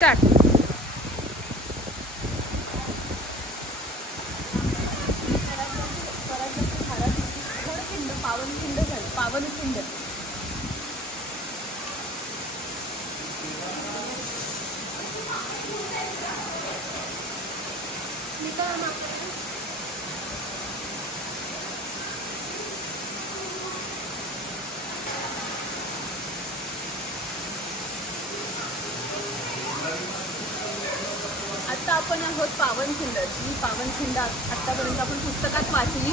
पावनखिंड आता आपण आहोत पावनखिंड. जी पावनखिंड आतापर्यंत आपण पुस्तकात वाचली,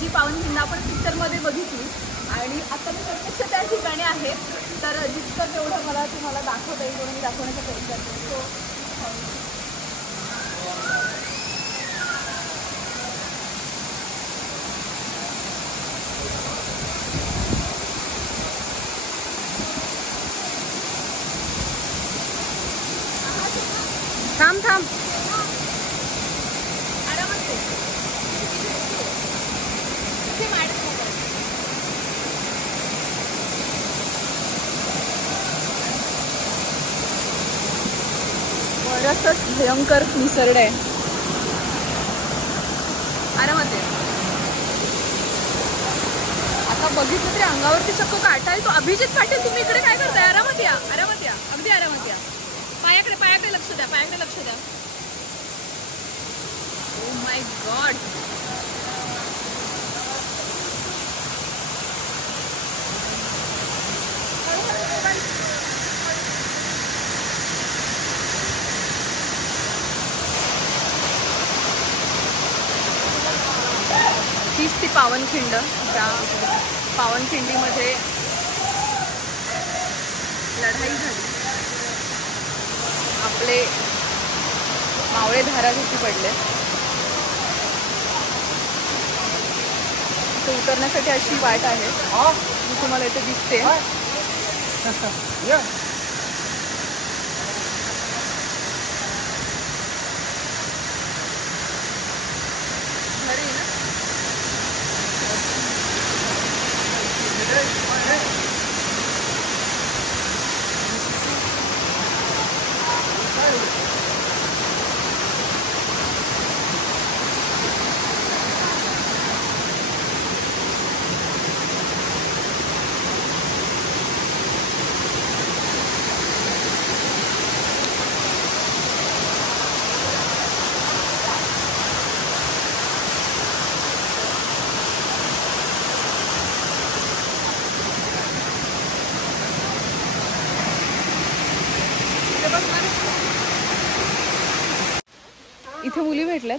जी पावनखिंड आपण पिक्चरमध्ये बघितली आणि आता मी प्रत्यक्ष त्या ठिकाणी आहे. तर जितकं तेवढं मला तुम्हाला दाखवता येईल म्हणून मी दाखवण्याचा प्रयत्न करते. थांब थांब बरंचसं भयंकर निसर्ग आहे. आरामात आहे. आता बघितलं तरी अंगावरती चक्क काटा आहे. तो अभिजित पाटील, तुम्ही इकडे काय करताय? आरामात या, आरामात या, अगदी आरामात या. पायाकडे लक्ष द्या, पायाकडे लक्ष द्या. Oh my God. हीच ती पावनखिंड, ज्या पावनखिंडीमध्ये लढाई झाली. आपले मावळे धारातीर्थी पडले. इथे उतरण्यासाठी अशी वाट आहे, जी तुम्हाला इथे दिसते. घरी ना इथे मुली भेटल्यात.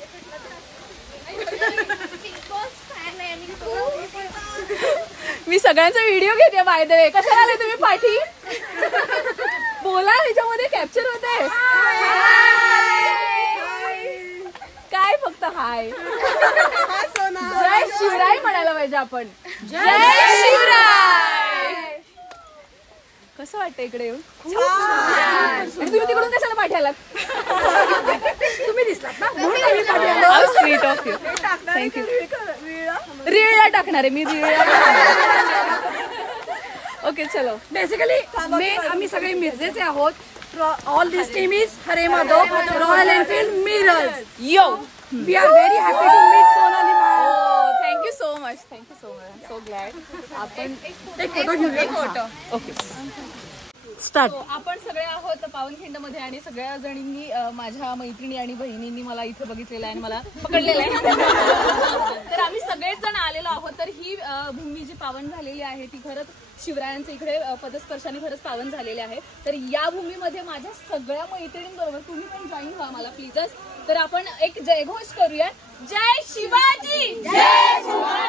मी सगळ्यांचा व्हिडिओ घेते. बाय द वे, कशाला आले तुम्ही पाठी? बोला, ह्याच्यामध्ये कॅप्चर होते काय? फक्त हाय. जय शिवराय म्हणायला पाहिजे आपण. जय शिवराय. कसं वाटतं इकडे येऊन? तुम्ही तिकडून कशाला पाठी आलात? तुम्ही दिसलात ना. Sweet of you. थँक्यू. रीळला टाकणार आहे मी. ओके चलो. बेसिकली आम्ही सगळे मिरजेचे आहोत. All this team is Hare Madhav, Royal Enfield, Miraj. Yo, we are very happy to meet Sonali ma'am. Thank you so much. Thank you so much. So glad. आपण एक फोटो घेऊया. एक फोटो. Okay start. आपण सगळे आहोत पावनखिंड मध्ये आणि सगळ्या जणींनी माझ्या मैत्रिणी आणि बहिणींनी मला इथे बघितलेलं आहे आणि मला पकडलेलं आहे. तर आम्ही सगळेच जण आलेलो आहोत. तर ही भूमी जी पावन झालेली आहे ती खरंच शिवरायांचं इकडे पदस्पर्शाने खरंच पावन झालेले आहे. तर या भूमीमध्ये माझ्या सगळ्या मैत्रिणींबरोबर तुम्ही पण जॉईन व्हा मला प्लीजच. तर आपण एक जयघोष करूया. जय शिवाजी. जय शिवाजी.